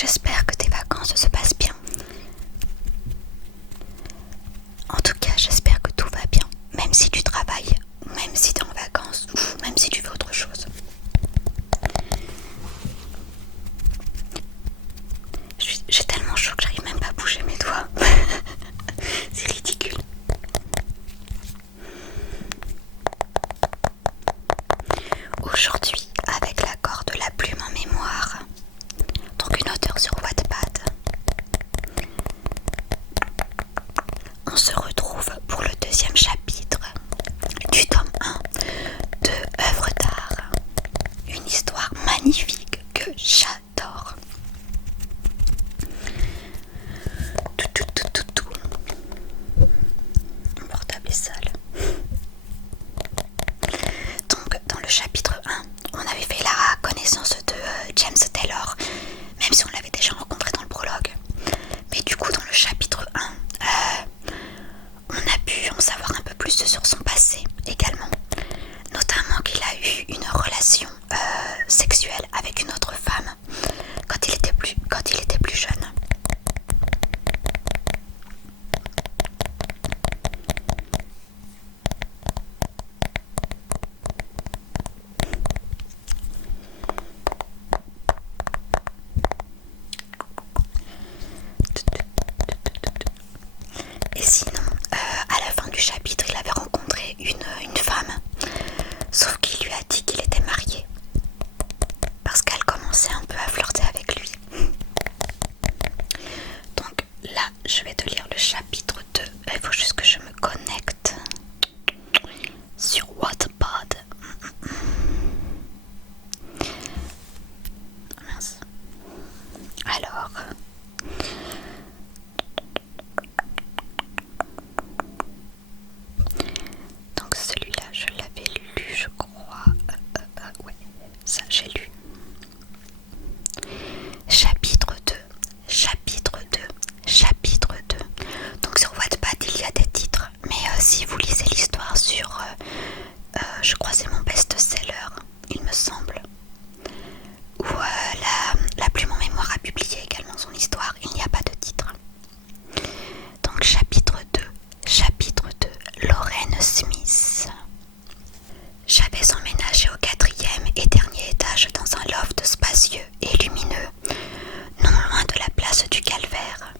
J'espère que tes vacances se passent bien. En tout cas, j'espère que tout va bien, même si tu travailles, ou même si tu es en vacances, ou même si tu fais autre chose. J'ai tellement chaud que j'arrive même pas à bouger mes doigts. C'est ridicule. Aujourd'hui, avec l'accord de La Plume en mémoire, donc une auteure sur Wattpad, on se retrouve pour le deuxième chapitre du tome 1 de Œuvre d'art. Une histoire magnifique que j'adore. Mon portable est sale. Donc dans le chapitre 1, on avait fait la connaissance de James Taylor, même si on l'avait déjà rencontré dans le prologue. Mais du coup dans le chapitre 1, on a pu en savoir un peu plus sur son passé également. Notamment qu'il a eu une relation sexuelle avec une autre femme quand il était plus jeune. Et sinon, à la fin du chapitre, il avait rencontré une femme, sauf qu'il lui a dit qu'il était marié, parce qu'elle commençait un peu à flirter avec lui. Donc là, je vais te lire le chapitre 2. Il faut juste que je me connecte sur Wattpad. Mince. Alors... donc celui-là, je l'avais lu, je crois. Ouais, ça j'ai lu. Chapitre 2, chapitre 2, chapitre 2. Donc sur Wattpad, il y a des titres. Mais si vous lisez l'histoire sur... je crois que c'est mon best-seller, il me semble. Où la Plume en mémoire a publié également son histoire. Il n'y a pas de titre. Donc chapitre 2, Lorraine Smith. J'avais emménagé au 4e et dernier étage dans un loft spacieux et lumineux, non loin de la place du Calvaire,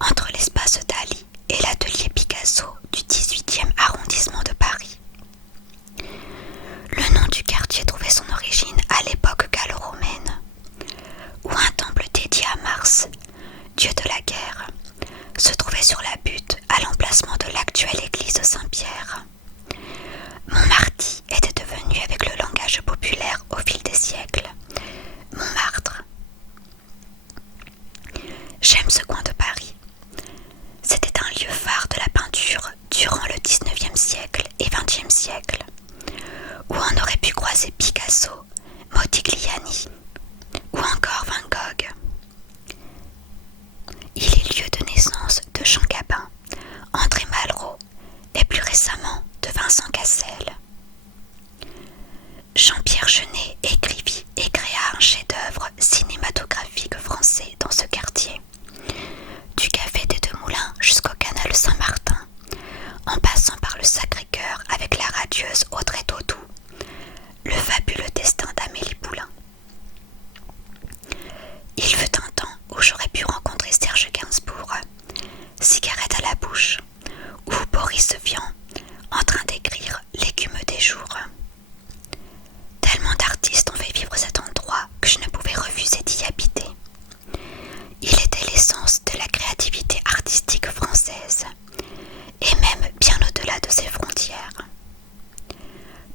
entre l'espace Dali et l'atelier Picasso du 18e arrondissement de Paris. Le nom du quartier trouvait son origine à l'époque gallo-romaine, où un temple dédié à Mars, dieu de la guerre, se trouvait sur la butte à l'emplacement de l'actuelle église Saint-Pierre. Montmartre était devenu, avec le langage populaire au fil des siècles, Montmartre. J'aime ce coin de Paris. C'était un lieu phare de la peinture durant le 19e siècle et 20e siècle, où on aurait pu croiser Picasso, Modigliani ou encore Van Gogh. Il est lieu de naissance de Jean Gabin, André Malraux et plus récemment de Vincent Cassel. Jean-Pierre Jeunet écrivit et créa un chef-d'œuvre cinématographique français dans ce quartier. Du café des Deux Moulins jusqu'au canal Saint-Martin, en passant par le Sacré-Cœur avec la radieuse Audrey Tautou, le fabuleux destin d'Amélie Poulain. Il fut un temps où j'aurais pu rencontrer Serge Gainsbourg, cigarette à la bouche, ou Boris Vian, en train d'écrire L'écume des jours. Tellement d'artistes ont fait vivre cet endroit que je ne pouvais refuser d'y habiter. Il était l'essence de la créativité artistique française, et même bien au-delà de ses frontières.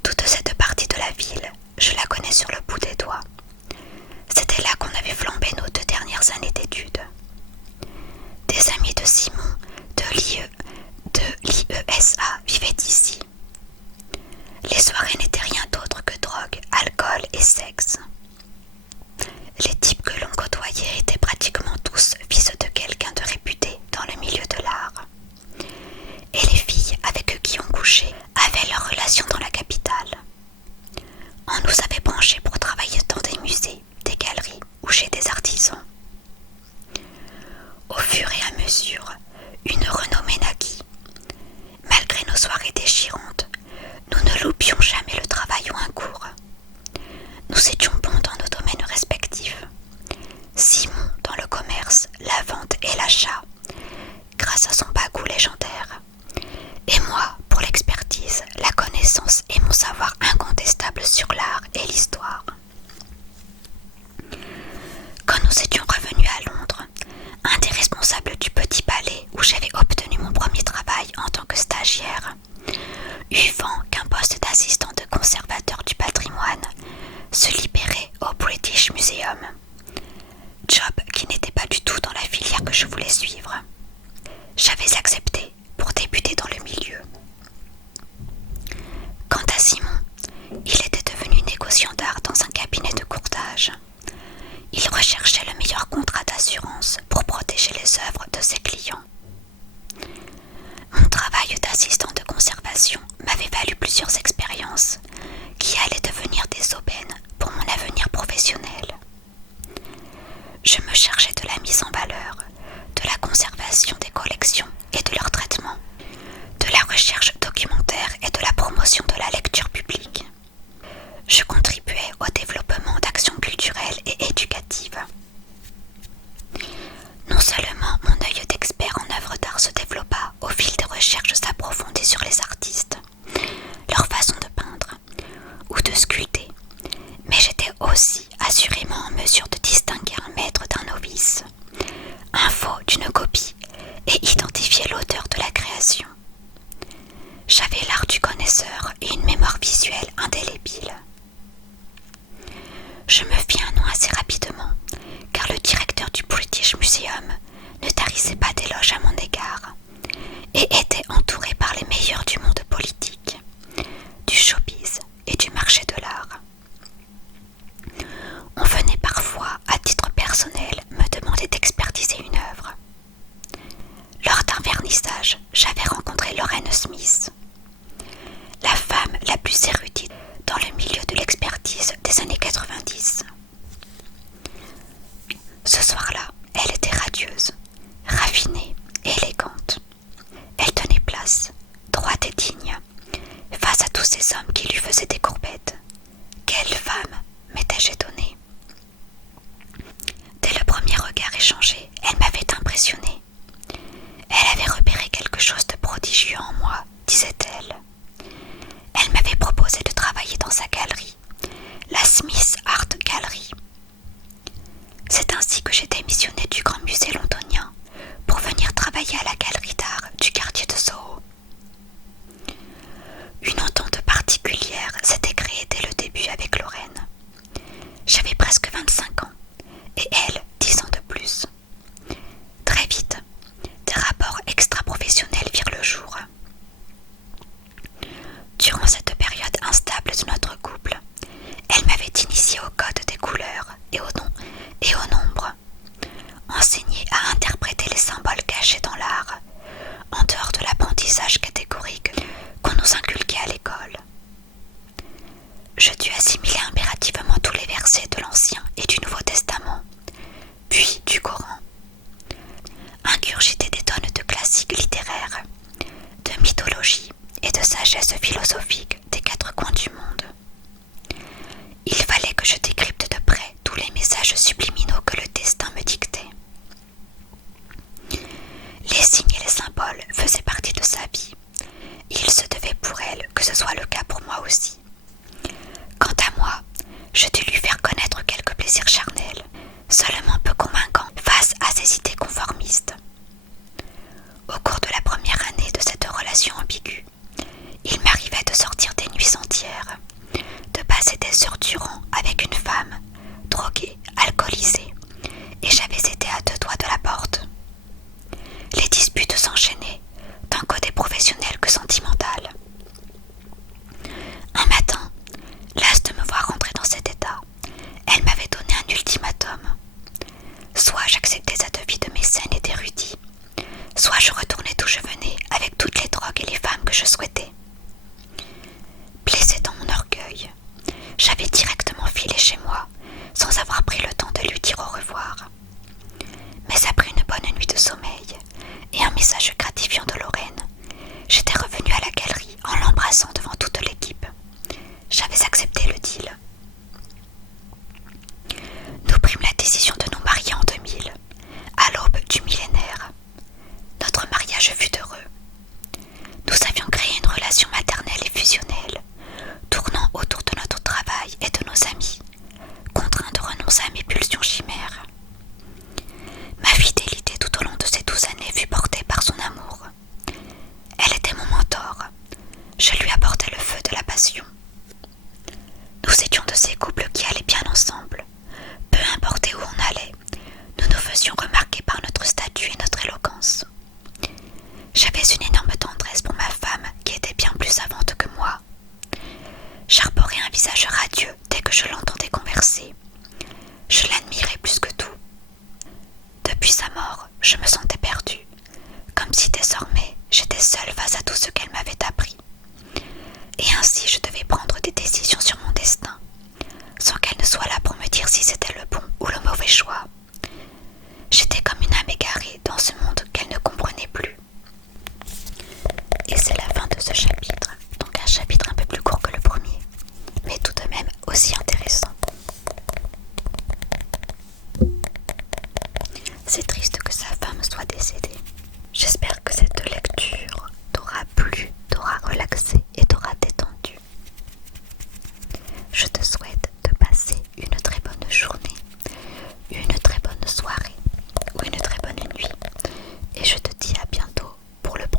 Toute cette partie de la ville, je la connais sur le bout des doigts. C'était là qu'on avait flambé nos 2 dernières années d'études. Des amis de Simon, de l'IESA, vivaient ici. Les soirées n'étaient rien d'autre que drogue, alcool et sexe. Les types que l'on côtoyait étaient pratiquement tous fils de quelqu'un de réputé dans le milieu de l'art. Et les filles avec qui on couchait avaient leur relation dans la capitale. On nous avait branchés pour travailler dans des musées, des galeries ou chez des artisans. mesure, une renommée naquit. Malgré nos soirées déchirantes, nous ne loupions jamais le travail ou un cours. Nous étions bons dans nos domaines respectifs. Simon dans le commerce, la vente et l'achat, grâce à son bagou légendaire. Et moi pour l'expertise, la connaissance et mon savoir incontestable sur l'art et l'histoire. Quand nous étions revenus à Londres, un des responsables du Petit Palais où j'avais obtenu mon premier travail en tant que stagiaire eut vent qu'un poste d'assistant de conservateur du patrimoine se libérait au British Museum. Job qui n'était pas du tout dans la filière que je voulais suivre. J'avais accepté pour débuter dans le milieu. Quant à Simon, il était devenu négociant d'art dans un cabinet de courtage. Il recherchait le meilleur contrat d'assurance pour protéger les œuvres de ses clients. Mon travail d'assistant de conservation m'avait valu plusieurs expériences qui allaient devenir des aubaines pour mon avenir professionnel. Je me chargeais de la mise en valeur, de la conservation des collections et de leur traitement, de la recherche documentaire et de la promotion de la lecture publique. Je contribuais au développement d'actions culturelles et éducatives. Non seulement mon œil d'expert en œuvres d'art se développa au fil des recherches approfondies sur les artistes, leur façon de peindre ou de sculpter, mais j'étais aussi assurément en mesure de distinguer un maître d'un novice, un faux d'une copie et identifier l'auteur de la création. J'avais l'art du connaisseur et une mémoire visuelle indélébile. Je me fis un nom assez rapidement, car le directeur du British Museum ne tarissait pas d'éloges à mon égard, et était entouré par les meilleurs du monde politique, du showbiz et du marché de l'art. On venait parfois, à titre personnel, me demander d'expertiser une œuvre. Lors d'un vernissage, j'avais rencontré Lorraine Smith, la femme la plus érudite dans le milieu de l'expertise des années 90. Ce soir-là, elle était radieuse, raffinée et élégante. Elle tenait place, droite et digne, face à tous ces hommes qui lui faisaient des courbettes. Quelle femme, m'étais-je étonnée. Dès le premier regard échangé, elle m'avait impressionnée. Elle avait repéré quelque chose de prodigieux en moi, disait-elle. Elle m'avait proposé de travailler dans sa galerie, la Smith Art Gallery. C'est ainsi que j'ai démissionné du Grand Musée londonien pour venir travailler à la galerie d'art du quartier de Soho. Une entente particulière s'était créée dès le début avec Lorraine. J'avais presque 25 ans et elle 10 ans de plus. Très vite, des rapports extra-professionnels virent le jour. Durant cette période instable de notre couple, elle m'avait initié au code des couleurs et au nom et au nombre, enseigné à interpréter les symboles cachés dans l'art, en dehors de l'apprentissage catégorique qu'on nous inculquait à l'école. Je dus assimiler impérativement tous les versets de l'Ancien et du Nouveau Testament, puis du Coran, ingurgiter des tonnes de classiques littéraires, de mythologie et de sagesse philosophique des quatre coins du monde. Il fallait que je décrypte de près tous les messages subliminaux que le destin me dictait. Les signes et les symboles faisaient partie de sa vie. Il se devait pour elle que ce soit le cas pour moi aussi. Quant à moi, je dus lui faire connaître quelques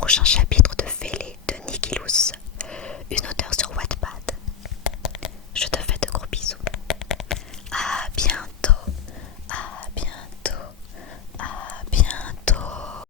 prochain chapitre.